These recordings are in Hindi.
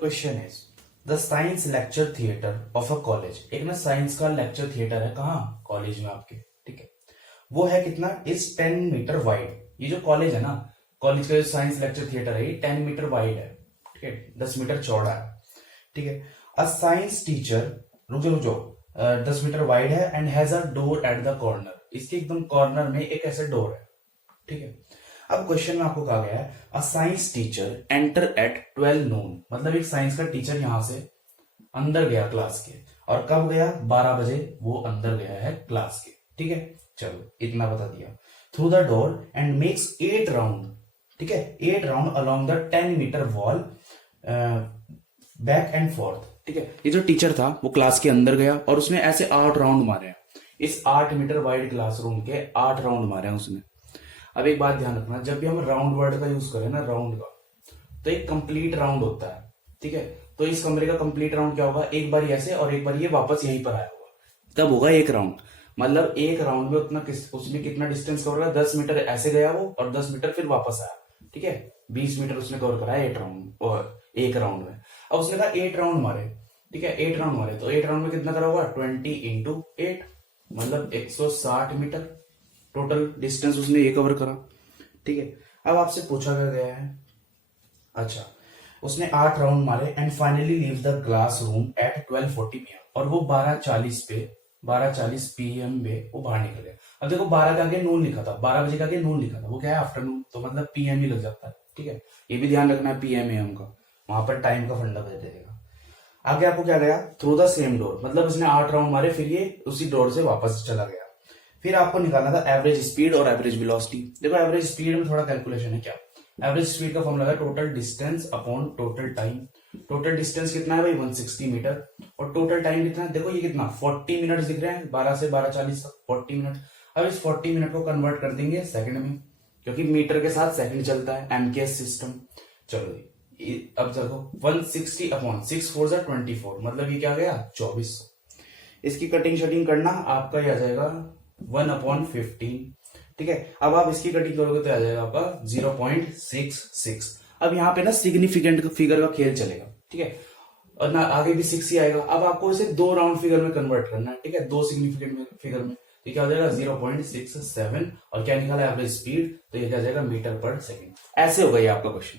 Question is the science lecture theatre of a college. एक ना साइंस का लेक्चर थिएटर है, कहाँ? कॉलेज में आपके, ठीक है। वो है कितना? Is 10 metre wide. ये जो कॉलेज है ना, कॉलेज का जो साइंस लेक्चर थिएटर है, ये 10 मीटर वाइड है, ठीक है, 10 मीटर चौड़ा है, ठीक है। अ साइंस टीचर, रुको 10 मीटर वाइड है and has a door at the corner. इसके एकदम कॉर्नर में एक ऐसा डोर है, ठीक है। अब क्वेश्चन में आपको कहा गया है a science teacher enter eight 12 नून। मतलब एक साइंस का टीचर यहां से अंदर गया क्लास के, और कब गया? 12 बजे वो अंदर गया है क्लास के, ठीक है। चलो इतना बता दिया। Through the door and makes 8 round, ठीक है, 8 round along the 10 metre wall back and forth, ठीक है। ये जो टीचर था वो क्लास के अंदर गया और उसने ऐसे 8 राउंड मारे हैं। इस 8 मीटर वाइड क्लासरूम के 8 राउंड मारे हैं उसने। अब एक बात ध्यान रखना, जब भी हम राउंड वर्ड का यूज करें ना, राउंड का, तो एक कंप्लीट राउंड होता है, ठीक है। तो इस कमरे का कंप्लीट राउंड क्या होगा? एक बार ऐसे और एक बार ये वापस यहीं पर आया होगा, तब होगा एक राउंड। मतलब एक राउंड में उतना उसने कितना डिस्टेंस कवर करा? 10 मीटर ऐसे गया वो और 10 मीटर फिर वापस आया, ठीक है। 20 मीटर उसने कवर करा 8 राउंड और एक राउंड में। अब उसने कहा 8 राउंड मारे, ठीक है, 8 राउंड मारे, तो 8 राउंड में कितना करा होगा? 20 इंटू 8, मतलब 160 मीटर टोटल डिस्टेंस उसने ये कवर करा, ठीक है। अब आपसे पूछा गया है, अच्छा, उसने 8 राउंड मारे and finally leave the class room at 12:40 PM, और वो 12:40 PM में वो बाहर निकल गया। अब देखो 12 के आगे नून लिखा था, 12 बजे के आगे नून लिखा था, वो क्या है? आफ्टरनून, तो मतलब PM ही लग जाता है, ठीक है। ये भी ध्यान रखना है PM AM का, वहां पर टाइम का फंडा बदल देगा। आगे आपको क्या गया? थ्रू द सेम डोर, मतलब उसने 8 राउंड मारे, फिर ये उसी डोर से वापस चला गया। फिर आपको निकालना था एवरेज स्पीड और एवरेज वेलोसिटी। देखो एवरेज स्पीड में थोड़ा कैलकुलेशन है। क्या एवरेज स्पीड का फॉर्मूला है? Total distance upon total time. Total distance कितना है भाई? 160 मीटर, और टोटल टाइम कितना है? देखो ये कितना 40 मिनट दिख रहे हैं, 12 से 12:40 तक 40 मिनट। अब इस 40 मिनट को कन्वर्ट कर देंगे सेकंड में, क्योंकि मीटर के साथ सेकंड चलता है, MKS सिस्टम। चलो अब देखो 160 अपॉन 6 4 24, मतलब ये क्या गया? 2400। इसकी कटिंग शटिंग करना आपका ही आ जाएगा 1/15, ठीक है। अब आप इसकी कटिंग करोगे तो आ जाएगा आपका 0.66। अब यहाँ पे ना सिग्निफिकेंट फिगर का खेल चलेगा, ठीक है, और ना आगे भी 6 ही आएगा। अब आपको इसे 2 राउंड फिगर में कन्वर्ट करना है, ठीक है, 2 सिग्निफिकेंट फिगर में। तो क्या हो जाएगा? 0.67, और क्या निकाला? एवरेज स्पीड, तो ये क्या जाएगा? मीटर पर सेकेंड। ऐसे होगा ये आपका क्वेश्चन।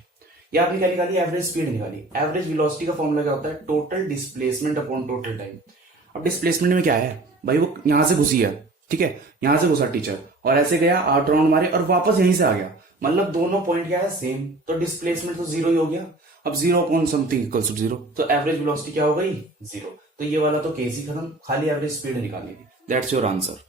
ये आपने क्या निकाली? एवरेज स्पीड निकाली। एवरेज वेलोसिटी का फॉर्मूला क्या होता है? Total displacement upon total time. अब डिस्प्लेसमेंट में क्या है भाई? वो यहां से घुसी है, ठीक है, यहां से घुसा टीचर और ऐसे गया 8 राउंड मारे और वापस यहीं से आ गया, मतलब दोनों पॉइंट क्या है? सेम, तो डिस्प्लेसमेंट तो 0 ही हो गया। अब 0 अपॉन समथिंग इक्वल टू 0, तो एवरेज वेलोसिटी क्या हो गई? 0। तो ये वाला तो केस ही खत्म, खाली एवरेज स्पीड निकालनी थी। That's your answer.